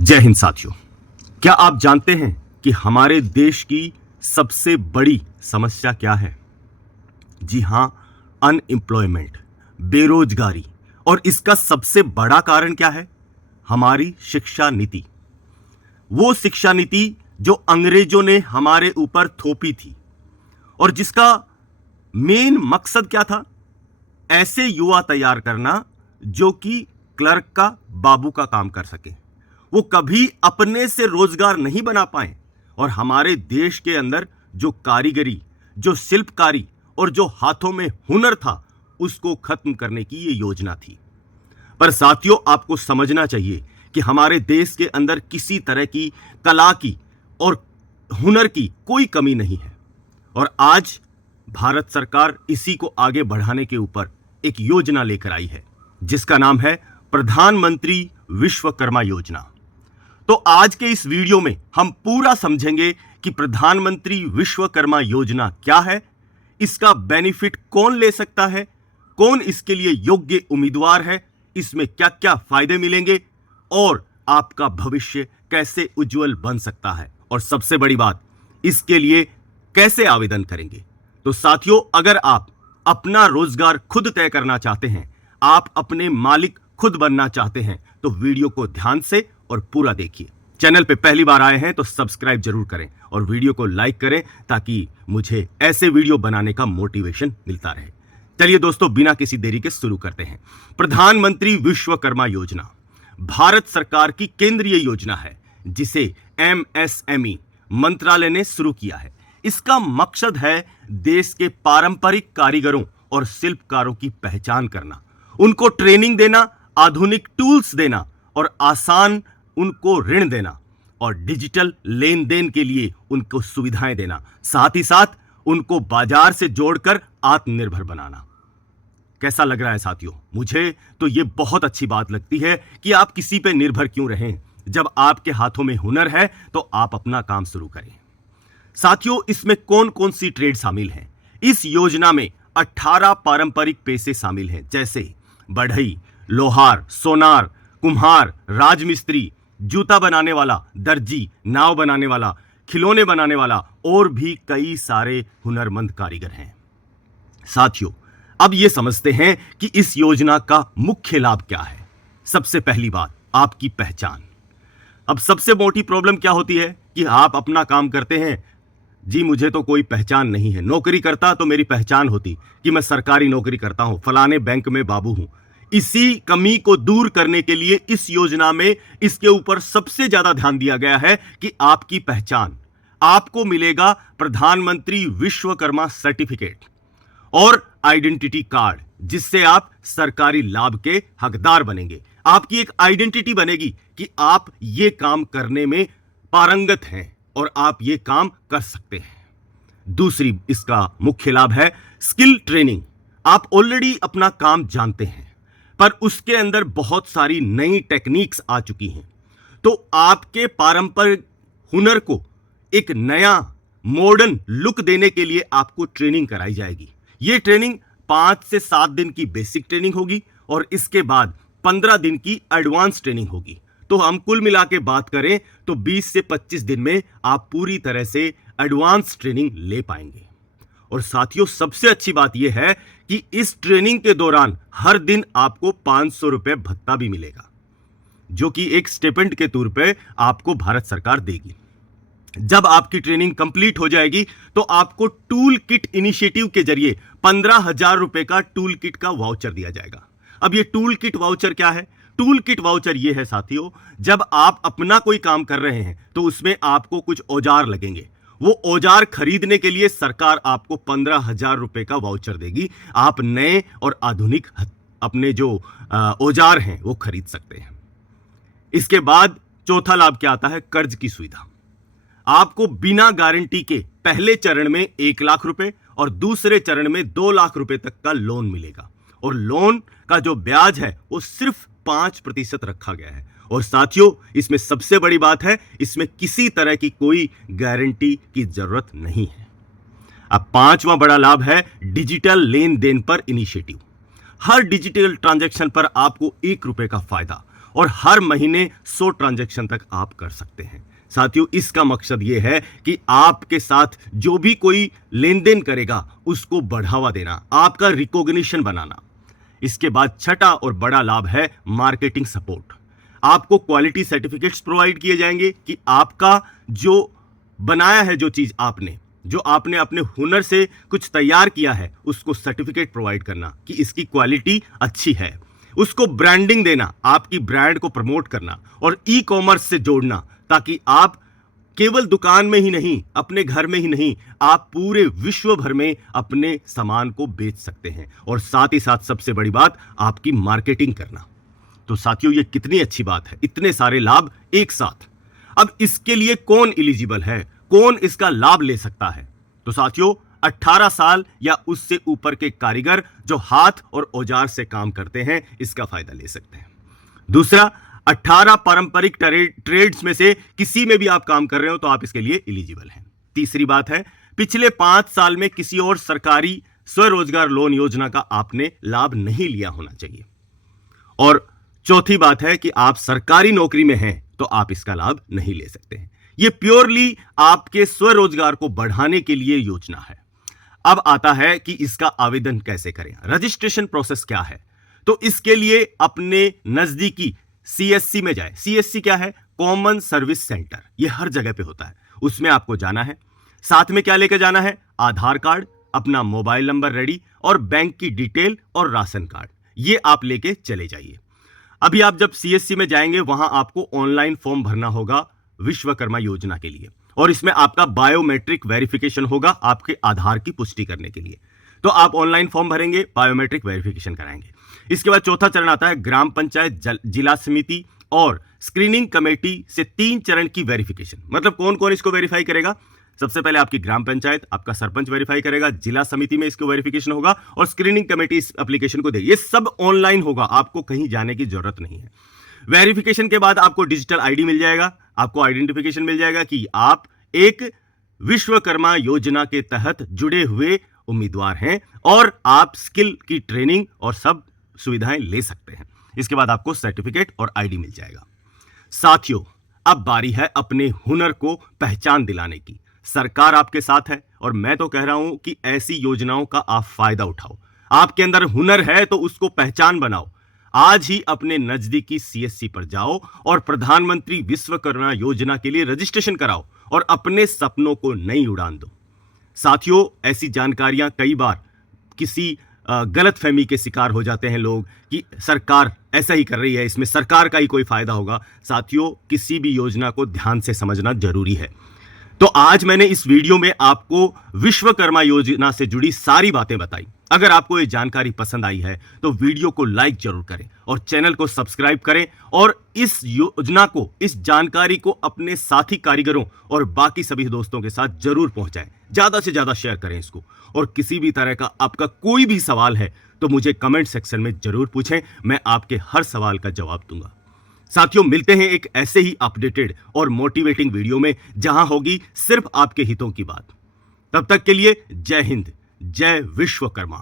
जय हिंद साथियों। क्या आप जानते हैं कि हमारे देश की सबसे बड़ी समस्या क्या है? जी हां, अनएम्प्लॉयमेंट, बेरोजगारी। और इसका सबसे बड़ा कारण क्या है? हमारी शिक्षा नीति। वो शिक्षा नीति जो अंग्रेजों ने हमारे ऊपर थोपी थी और जिसका मेन मकसद क्या था? ऐसे युवा तैयार करना जो कि क्लर्क का, बाबू का काम कर सके। वो कभी अपने से रोजगार नहीं बना पाए और हमारे देश के अंदर जो कारीगरी, जो शिल्पकारी और जो हाथों में हुनर था, उसको खत्म करने की ये योजना थी। पर साथियों, आपको समझना चाहिए कि हमारे देश के अंदर किसी तरह की कला की और हुनर की कोई कमी नहीं है। और आज भारत सरकार इसी को आगे बढ़ाने के ऊपर एक योजना लेकर आई है जिसका नाम है प्रधानमंत्री विश्वकर्मा योजना। तो आज के इस वीडियो में हम पूरा समझेंगे कि प्रधानमंत्री विश्वकर्मा योजना क्या है, इसका बेनिफिट कौन ले सकता है, कौन इसके लिए योग्य उम्मीदवार है, इसमें क्या क्या फायदे मिलेंगे और आपका भविष्य कैसे उज्जवल बन सकता है, और सबसे बड़ी बात, इसके लिए कैसे आवेदन करेंगे। तो साथियों, अगर आप अपना रोजगार खुद तय करना चाहते हैं, आप अपने मालिक खुद बनना चाहते हैं, तो वीडियो को ध्यान से और पूरा देखिए। चैनल पे पहली बार आए हैं तो सब्सक्राइब जरूर करें और वीडियो को लाइक करें ताकि मुझे ऐसे वीडियो बनाने का मोटिवेशन मिलता रहे। चलिए दोस्तों, बिना किसी देरी के शुरू करते हैं। प्रधानमंत्री विश्वकर्मा योजना भारत सरकार की केंद्रीय योजना है जिसे एमएसएमई मंत्रालय ने शुरू किया है। इसका मकसद है देश के पारंपरिक कारीगरों और शिल्पकारों की पहचान करना, उनको ट्रेनिंग देना, आधुनिक टूल्स देना और आसान उनको ऋण देना और डिजिटल लेन देन के लिए उनको सुविधाएं देना, साथ ही साथ उनको बाजार से जोड़कर आत्मनिर्भर बनाना। कैसा लग रहा है साथियों? मुझे तो यह बहुत अच्छी बात लगती है कि आप किसी पे निर्भर क्यों रहें। जब आपके हाथों में हुनर है तो आप अपना काम शुरू करें। साथियों, इसमें कौन कौन सी ट्रेड शामिल हैं? इस योजना में 18 पारंपरिक पेशे शामिल हैं, जैसे बढ़ई, लोहार, सोनार, कुम्हार, राजमिस्त्री, जूता बनाने वाला, दर्जी, नाव बनाने वाला, खिलौने बनाने वाला और भी कई सारे हुनरमंद कारीगर हैं। साथियों, अब यह समझते हैं कि इस योजना का मुख्य लाभ क्या है। सबसे पहली बात, आपकी पहचान। अब सबसे मोटी प्रॉब्लम क्या होती है कि आप अपना काम करते हैं, जी मुझे तो कोई पहचान नहीं है। नौकरी करता तो मेरी पहचान होती कि मैं सरकारी नौकरी करता हूं, फलाने बैंक में बाबू हूं। इसी कमी को दूर करने के लिए इस योजना में इसके ऊपर सबसे ज्यादा ध्यान दिया गया है कि आपकी पहचान। आपको मिलेगा प्रधानमंत्री विश्वकर्मा सर्टिफिकेट और आइडेंटिटी कार्ड, जिससे आप सरकारी लाभ के हकदार बनेंगे। आपकी एक आइडेंटिटी बनेगी कि आप ये काम करने में पारंगत हैं और आप ये काम कर सकते हैं। दूसरी इसका मुख्य लाभ है स्किल ट्रेनिंग। आप ऑलरेडी अपना काम जानते हैं पर उसके अंदर बहुत सारी नई टेक्निक्स आ चुकी हैं, तो आपके पारंपरिक हुनर को एक नया मॉडर्न लुक देने के लिए आपको ट्रेनिंग कराई जाएगी। यह ट्रेनिंग 5 से 7 दिन की बेसिक ट्रेनिंग होगी और इसके बाद 15 दिन की एडवांस ट्रेनिंग होगी। तो हम कुल मिला के बात करें तो 20 से 25 दिन में आप पूरी तरह से एडवांस ट्रेनिंग ले पाएंगे। और साथियों, सबसे अच्छी बात यह है कि इस ट्रेनिंग के दौरान हर दिन आपको 500 रुपए भत्ता भी मिलेगा, जो कि एक स्टिपेंड के तौर पे आपको भारत सरकार देगी। जब आपकी ट्रेनिंग कंप्लीट हो जाएगी तो आपको टूल किट इनिशिएटिव के जरिए 15,000 रुपए का टूल किट का वाउचर दिया जाएगा। अब ये टूल किट वाउचर क्या है? टूल किट वाउचर ये है साथियों, जब आप अपना कोई काम कर रहे हैं तो उसमें आपको कुछ औजार लगेंगे। वो औजार खरीदने के लिए सरकार आपको 15,000 रुपए का वाउचर देगी। आप नए और आधुनिक अपने जो औजार हैं वो खरीद सकते हैं। इसके बाद चौथा लाभ क्या आता है? कर्ज की सुविधा। आपको बिना गारंटी के पहले चरण में 1 लाख रुपए और दूसरे चरण में 2 लाख रुपए तक का लोन मिलेगा और लोन का जो ब्याज है वो सिर्फ 5% रखा गया है। और साथियों, इसमें सबसे बड़ी बात है, इसमें किसी तरह की कोई गारंटी की जरूरत नहीं है। अब 5वां बड़ा लाभ है डिजिटल लेन देन पर इनिशिएटिव। हर डिजिटल ट्रांजैक्शन पर आपको 1 रुपए का फायदा और हर महीने 100 ट्रांजैक्शन तक आप कर सकते हैं। साथियों, इसका मकसद यह है कि आपके साथ जो भी कोई लेन देन करेगा उसको बढ़ावा देना, आपका रिकॉग्निशन बनाना। इसके बाद छठा और बड़ा लाभ है मार्केटिंग सपोर्ट। आपको क्वालिटी सर्टिफिकेट्स प्रोवाइड किए जाएंगे कि आपका जो बनाया है, जो आपने अपने हुनर से कुछ तैयार किया है, उसको सर्टिफिकेट प्रोवाइड करना कि इसकी क्वालिटी अच्छी है, उसको ब्रांडिंग देना, आपकी ब्रांड को प्रमोट करना और ई कॉमर्स से जोड़ना, ताकि आप केवल दुकान में ही नहीं, अपने घर में ही नहीं, आप पूरे विश्व भर में अपने सामान को बेच सकते हैं। और साथ ही साथ सबसे बड़ी बात, आपकी मार्केटिंग करना। तो साथियों, ये कितनी अच्छी बात है, इतने सारे लाभ एक साथ। अब इसके लिए कौन एलिजिबल है, कौन इसका लाभ ले सकता है? तो साथियों, 18 साल या उससे ऊपर के कारीगर जो हाथ और औजार से काम करते हैं, इसका फायदा ले सकते हैं। दूसरा, 18 पारंपरिक ट्रेड्स में से किसी में भी आप काम कर रहे हो तो आप इसके लिए एलिजिबल हैं। तीसरी बात है, पिछले 5 साल में किसी और सरकारी स्वरोजगार लोन योजना का आपने लाभ नहीं लिया होना चाहिए। और चौथी बात है कि आप सरकारी नौकरी में हैं तो आप इसका लाभ नहीं ले सकते हैं। यह प्योरली आपके स्वरोजगार को बढ़ाने के लिए योजना है। अब आता है कि इसका आवेदन कैसे करें, रजिस्ट्रेशन प्रोसेस क्या है। तो इसके लिए अपने नजदीकी सीएससी में जाए। सीएससी क्या है? Common service centre. यह हर जगह पे होता है, उसमें आपको जाना है। साथ में क्या लेकर जाना है? आधार कार्ड, अपना मोबाइल नंबर रेडी और बैंक की डिटेल और राशन कार्ड, ये आप लेके चले जाइए। अभी आप जब सीएससी में जाएंगे, वहां आपको ऑनलाइन फॉर्म भरना होगा विश्वकर्मा योजना के लिए, और इसमें आपका बायोमेट्रिक वेरिफिकेशन होगा आपके आधार की पुष्टि करने के लिए। तो आप ऑनलाइन फॉर्म भरेंगे, बायोमेट्रिक वेरिफिकेशन कराएंगे। इसके बाद चौथा चरण आता है ग्राम पंचायत, जिला समिति और स्क्रीनिंग कमेटी से 3 चरण की वेरिफिकेशन। मतलब कौन कौन इसको वेरीफाई करेगा? सबसे पहले आपकी ग्राम पंचायत, आपका सरपंच वेरीफाई करेगा, जिला समिति में इसको वेरिफिकेशन होगा और स्क्रीनिंग कमेटी इस एप्लीकेशन को देगी। ये सब ऑनलाइन होगा, आपको कहीं जाने की जरूरत नहीं है। वेरिफिकेशन के बाद आपको डिजिटल आईडी मिल जाएगा, आपको आइडेंटिफिकेशन मिल जाएगा कि आप एक विश्वकर्मा योजना के तहत जुड़े हुए उम्मीदवार हैं और आप स्किल की ट्रेनिंग और सब सुविधाएं ले सकते हैं। इसके बाद आपको सर्टिफिकेट और आईडी मिल जाएगा। साथियों, अब बारी है अपने हुनर को पहचान दिलाने की। सरकार आपके साथ है और मैं तो कह रहा हूं कि ऐसी योजनाओं का आप फायदा उठाओ। आपके अंदर हुनर है तो उसको पहचान बनाओ। आज ही अपने नजदीकी सीएससी पर जाओ और प्रधानमंत्री विश्वकर्मा योजना के लिए रजिस्ट्रेशन कराओ और अपने सपनों को नई उड़ान दो। साथियों, ऐसी जानकारियां कई बार किसी गलतफहमी के शिकार हो जाते हैं लोग कि सरकार ऐसा ही कर रही है, इसमें सरकार का ही कोई फायदा होगा। साथियों, किसी भी योजना को ध्यान से समझना जरूरी है। तो आज मैंने इस वीडियो में आपको विश्वकर्मा योजना से जुड़ी सारी बातें बताई। अगर आपको ये जानकारी पसंद आई है तो वीडियो को लाइक जरूर करें और चैनल को सब्सक्राइब करें और इस योजना को, इस जानकारी को अपने साथी कारीगरों और बाकी सभी दोस्तों के साथ जरूर पहुंचाएं। ज्यादा से ज्यादा शेयर करें इसको। और किसी भी तरह का आपका कोई भी सवाल है तो मुझे कमेंट सेक्शन में जरूर पूछें, मैं आपके हर सवाल का जवाब दूंगा। साथियों, मिलते हैं एक ऐसे ही अपडेटेड और मोटिवेटिंग वीडियो में जहां होगी सिर्फ आपके हितों की बात। तब तक के लिए जय हिंद, जय विश्वकर्मा।